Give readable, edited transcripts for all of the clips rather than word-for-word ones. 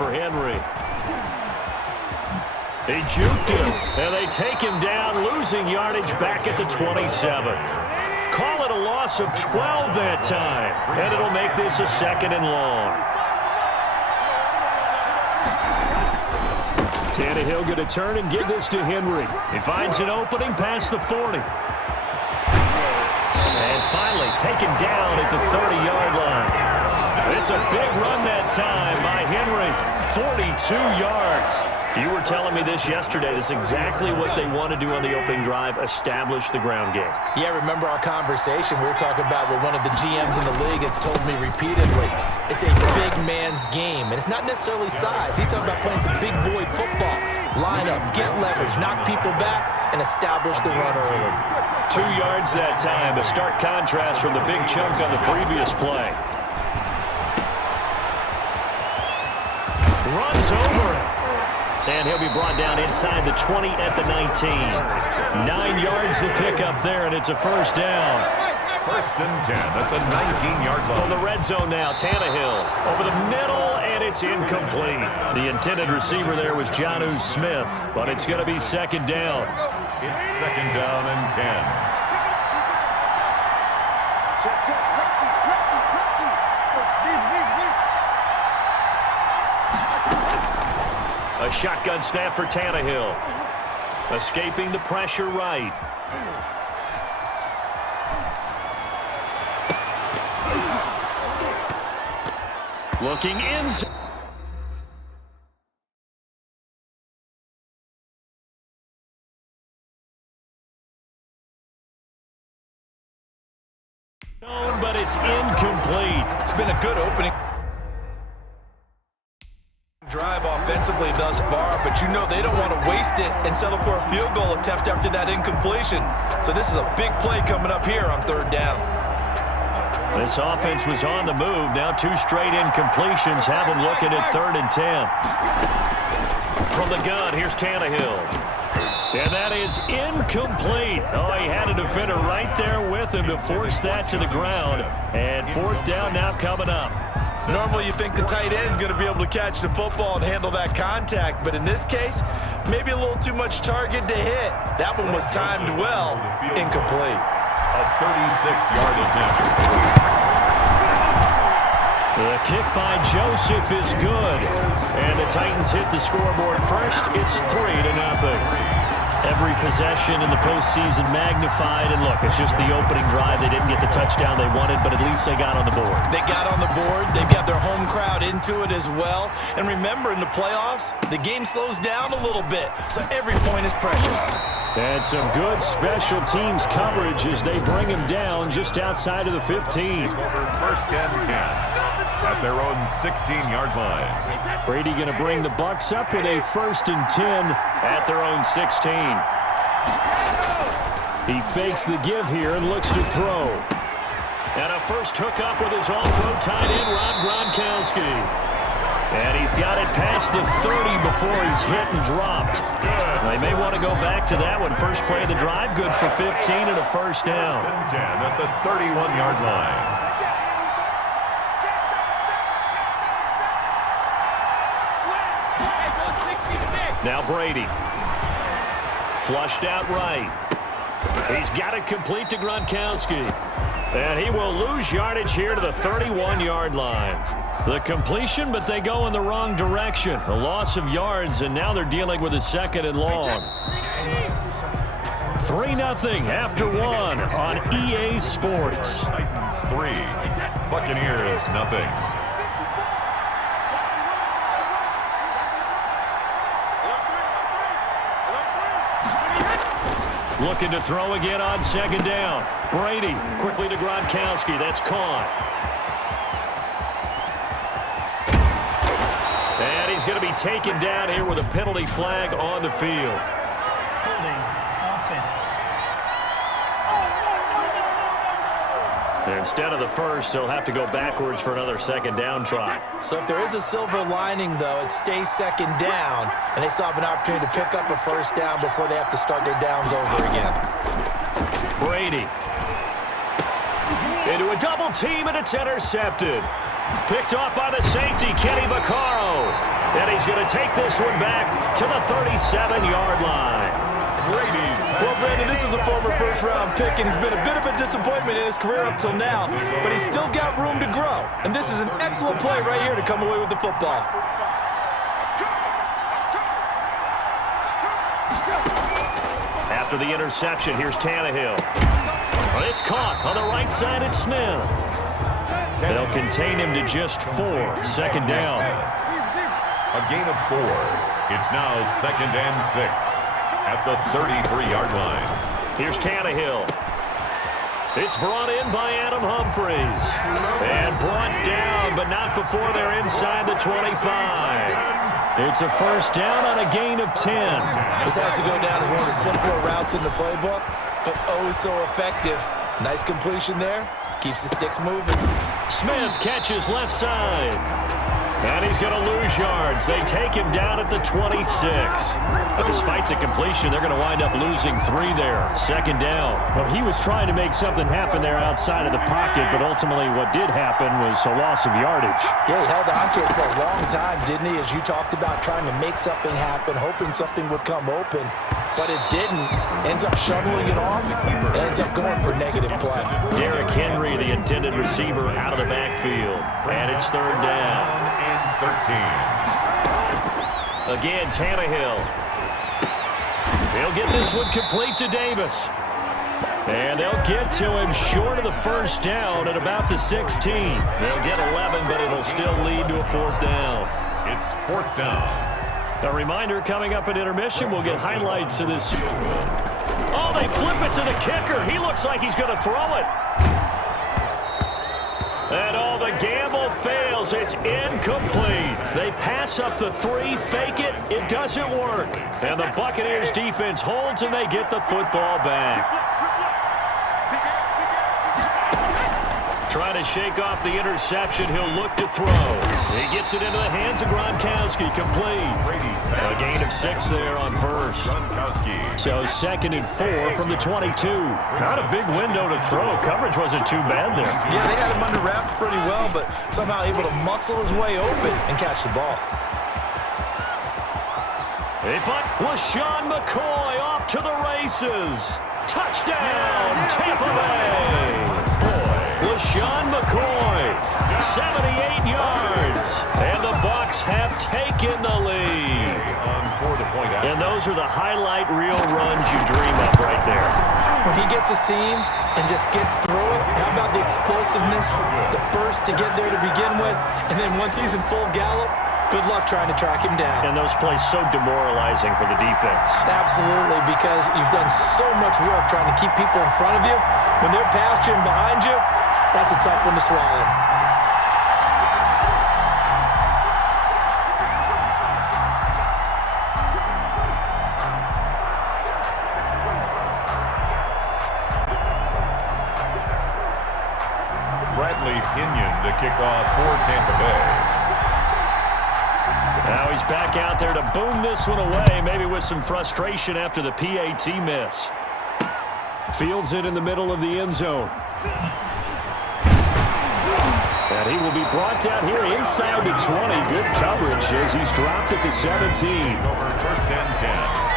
for Henry. He juked him, and they take him down, losing yardage back at the 27. Call it a loss of 12 that time, and it'll make this a 2nd and long. Tannehill going to turn and give this to Henry. He finds an opening past the 40. And finally taken down at the 30-yard line. It's a big run that time by Henry, 42 yards. You were telling me this yesterday. This is exactly what they want to do on the opening drive, establish the ground game. Yeah, remember our conversation? We were talking about what one of the GMs in the league has told me repeatedly. It's a big man's game, and it's not necessarily size. He's talking about playing some big boy football. Line up, get leverage, knock people back, and establish the run early. 2 yards that time, a stark contrast from the big chunk on the previous play. Runs over it. And he'll be brought down inside the 20 at the 19. 9 yards to pick up there, and it's a first down. 1st and 10 at the 19-yard line. From the red zone now, Tannehill over the middle, and it's incomplete. The intended receiver there was Jonnu Smith, but it's going to be 2nd down. It's 2nd down and 10. A shotgun snap for Tannehill. Escaping the pressure right. Looking in. But it's incomplete. It's been a good opening drive offensively thus far, but you know they don't want to waste it and settle for a field goal attempt after that incompletion. So this is a big play coming up here on 3rd down. This offense was on the move. Now 2 straight incompletions have them looking at 3rd and 10. From the gun, here's Tannehill. And that is incomplete. Oh, he had a defender right there with him to force that to the ground. And 4th down now coming up. Normally you think the tight end's going to be able to catch the football and handle that contact, but in this case, maybe a little too much target to hit. That one was timed well, incomplete. A 36-yard attempt. The kick by Joseph is good. And the Titans hit the scoreboard first. It's 3-0. Every possession in the postseason magnified. And look, it's just the opening drive. They didn't get the touchdown they wanted, but at least they got on the board. They got on the board. They've got their home crowd into it as well. And remember, in the playoffs, the game slows down a little bit. So every point is precious. And some good special teams coverage as they bring him down just outside of the 15. 1st and 10 at their own 16-yard line. Brady going to bring the Bucs up with a 1st and 10 at their own 16. He fakes the give here and looks to throw. And a first hookup with his all-pro tight end, Rob Gronkowski. And he's got it past the 30 before he's hit and dropped. They may want to go back to that one. First play of the drive, good for 15 and a first down. 1st and 10 at the 31-yard line. Now Brady. Flushed out right. He's got it complete to Gronkowski. And he will lose yardage here to the 31-yard line. The completion, but they go in the wrong direction. A loss of yards, and now they're dealing with a 2nd and long. 3-0 after 1 on EA Sports. Titans 3, Buccaneers 0. Looking to throw again on 2nd down. Brady quickly to Gronkowski. That's caught. And he's going to be taken down here with a penalty flag on the field. Holding offense. Instead of the first, they'll have to go backwards for another 2nd down try. So if there is a silver lining, though, it stays 2nd down, and they still have an opportunity to pick up a 1st down before they have to start their downs over again. Brady. Into a double team, and it's intercepted. Picked off by the safety, Kenny Vaccaro. he's going to take this one back to the 37-yard line. Well, Brandon, this is a former first-round pick, and he's been a bit of a disappointment in his career up till now, but he's still got room to grow. And this is an excellent play right here to come away with the football. After the interception, here's Tannehill. It's caught on the right side. It's Smith. They'll contain him to just 4. Second down. A gain of 4. It's now 2nd and 6 at the 33-yard line. Here's Tannehill. It's brought in by Adam Humphries. And brought down, but not before they're inside the 25. It's a first down on a gain of 10. This has to go down as one of the simpler routes in the playbook, but oh so effective. Nice completion there. Keeps the sticks moving. Smith catches left side. And he's going to lose yards. They take him down at the 26. But despite the completion, they're going to wind up losing 3 there. Second down. Well, he was trying to make something happen there outside of the pocket, but ultimately what did happen was a loss of yardage. Yeah, he held on to it for a long time, didn't he? As you talked about, trying to make something happen, hoping something would come open. But it didn't. Ends up shoveling it off. Ends up going for negative play. Derrick Henry, the intended receiver, out of the backfield. And it's third down. 13. Again, Tannehill. He'll get this one complete to Davis. And they'll get to him short of the first down at about the 16. They'll get 11, but it'll still lead to a 4th down. It's 4th down. A reminder, coming up at intermission, we'll get highlights of this. Oh, they flip it to the kicker. He looks like he's going to throw it. And the gamble fails. It's incomplete. They pass up the 3, fake it. It doesn't work. And the Buccaneers defense holds, and they get the football back. Trying to shake off the interception. He'll look to throw. He gets it into the hands of Gronkowski. Complete. A gain of 6 there on first. So 2nd and 4 from the 22. Not a big window to throw. Coverage wasn't too bad there. Yeah, they had him under wraps pretty well, but somehow able to muscle his way open and catch the ball. They fight LaShawn McCoy off to the races. Touchdown, Tampa Bay. LaShawn McCoy, 78 yards. And the Bucs have taken the lead. And those are the highlight reel runs you dream of right there. When he gets a seam and just gets through it, how about the explosiveness, the burst to get there to begin with, and then once he's in full gallop, good luck trying to track him down. And those plays so demoralizing for the defense. Absolutely, because you've done so much work trying to keep people in front of you. When they're past you and behind you, that's a tough one to swallow. Bradley Pinion to kick off for Tampa Bay. Now he's back out there to boom this one away, maybe with some frustration after the PAT miss. Fields it in the middle of the end zone. And he will be brought down here inside the 20. Good coverage as he's dropped at the 17. Over 1st and 10.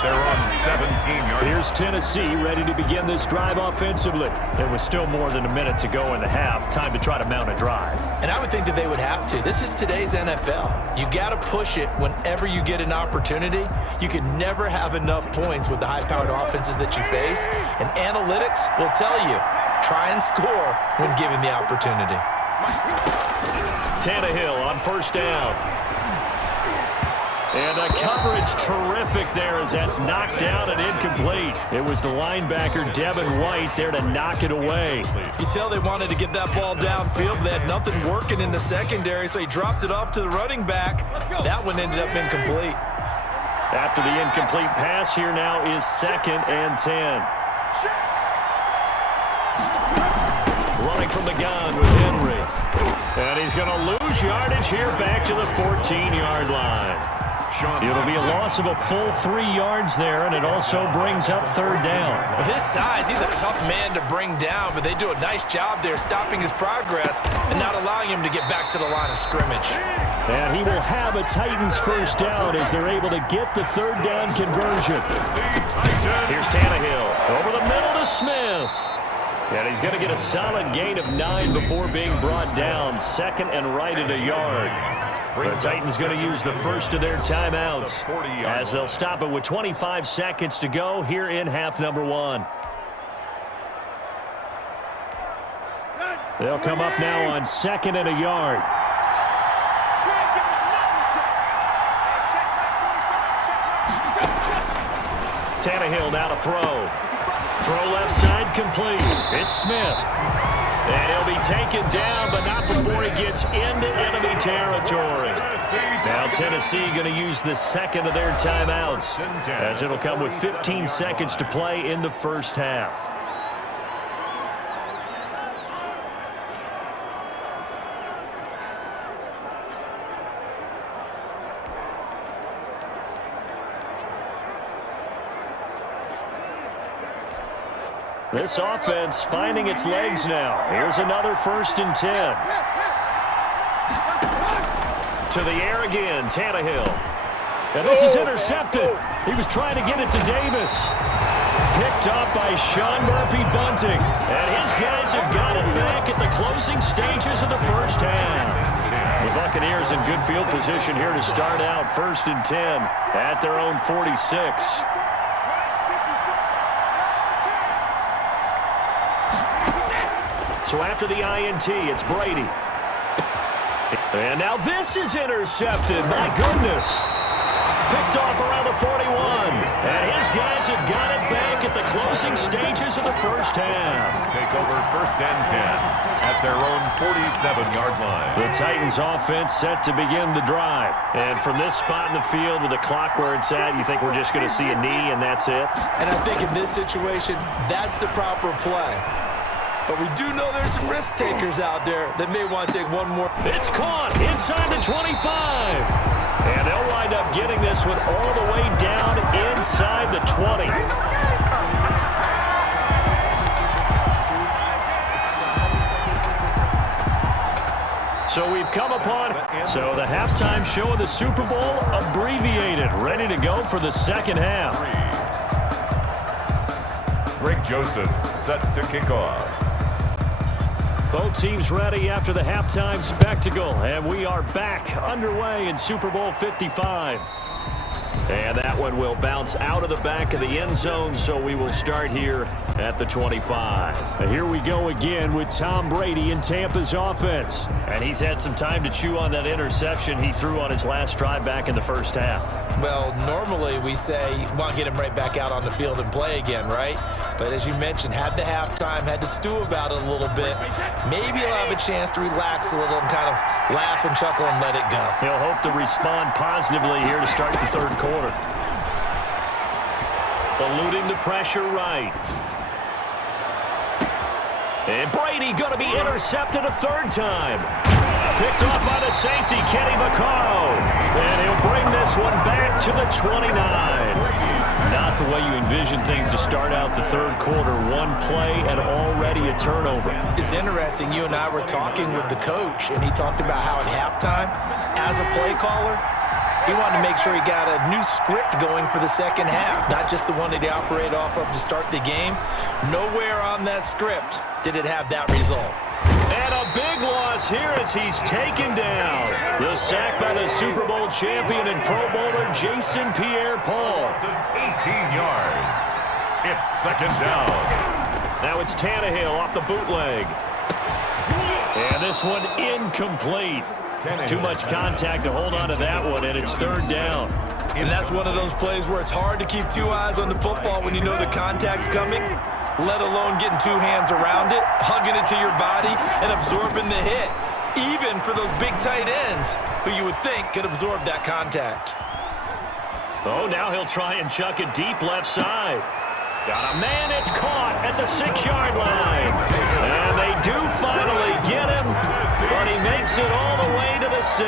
They're on 17 yards. Here's Tennessee ready to begin this drive offensively. There was still more than a minute to go in the half. Time to try to mount a drive. And I would think that they would have to. This is today's NFL. You got to push it whenever you get an opportunity. You can never have enough points with the high-powered offenses that you face. And analytics will tell you, try and score when given the opportunity. Tannehill on first down. And the coverage terrific there as that's knocked down and incomplete. It was the linebacker, Devin White, there to knock it away. You could tell they wanted to get that ball downfield, but they had nothing working in the secondary, so he dropped it off to the running back. That one ended up incomplete. After the incomplete pass, here now is 2nd and 10. Running from the gun with Henry. And he's going to lose yardage here back to the 14-yard line. It'll be a loss of a full 3 yards there, and it also brings up third down. With his size, he's a tough man to bring down, but they do a nice job there stopping his progress and not allowing him to get back to the line of scrimmage. And he will have a Titans first down as they're able to get the third down conversion. Here's Tannehill over the middle to Smith. And he's going to get a solid gain of 9 before being brought down. Second and right at a yard. The Titans going to use the first of their timeouts as they'll stop it with 25 seconds to go here in half number 1. They'll come up now on second and a yard. Tannehill now to throw. Throw left side complete. It's Smith. And he'll be taken down, but not before he gets into enemy territory. Now Tennessee going to use the second of their timeouts as it'll come with 15 seconds to play in the first half. This offense finding its legs now. Here's another 1st and 10. To the air again, Tannehill. And this is intercepted. He was trying to get it to Davis. Picked up by Sean Murphy-Bunting. And his guys have got it back at the closing stages of the first half. The Buccaneers in good field position here to start out 1st and 10 at their own 46. So after the INT, it's Brady. And now this is intercepted. My goodness. Picked off around the 41. And his guys have got it back at the closing stages of the first half. Take over 1st and 10 at their own 47-yard line. The Titans offense set to begin the drive. And from this spot in the field with the clock where it's at, you think we're just going to see a knee and that's it? And I think in this situation, that's the proper play. But we do know there's some risk takers out there that may want to take one more. It's caught inside the 25. And they'll wind up getting this one all the way down inside the 20. So we've come upon So the halftime show of the Super Bowl abbreviated, ready to go for the second half. Greg Joseph set to kick off. Both teams ready after the halftime spectacle, and we are back underway in Super Bowl 55. And that one will bounce out of the back of the end zone, so we will start here at the 25. And here we go again with Tom Brady in Tampa's offense. And he's had some time to chew on that interception he threw on his last drive back in the first half. Well, normally we say you want to get him right back out on the field and play again, right? But as you mentioned, had the halftime, had to stew about it a little bit. Maybe he'll have a chance to relax a little and kind of laugh and chuckle and let it go. He'll hope to respond positively here to start the third quarter. Eluding the pressure right. And Brady going to be intercepted a third time. Picked off by the safety, Kenny Vaccaro. And he'll bring this one back to the 29. Not the way you envision things to start out the third quarter. One play and already a turnover. It's interesting. You and I were talking with the coach, and he talked about how at halftime, as a play caller, he wanted to make sure he got a new script going for the second half, not just the one that he operated off of to start the game. Nowhere on that script did it have that result. And a big loss here as he's taken down. The sack by the Super Bowl champion and Pro Bowler Jason Pierre-Paul. 18 yards. It's second down. Now it's Tannehill off the bootleg. And this one incomplete. Too much contact to hold on to that one, and it's third down. And that's one of those plays where it's hard to keep two eyes on the football when you know the contact's coming, let alone getting two hands around it, hugging it to your body, and absorbing the hit, even for those big tight ends who you would think could absorb that contact. Oh, now he'll try and chuck it deep left side. Got a man, it's caught at the 6-yard line. And they do finally get him, but he makes it all the way to the 6.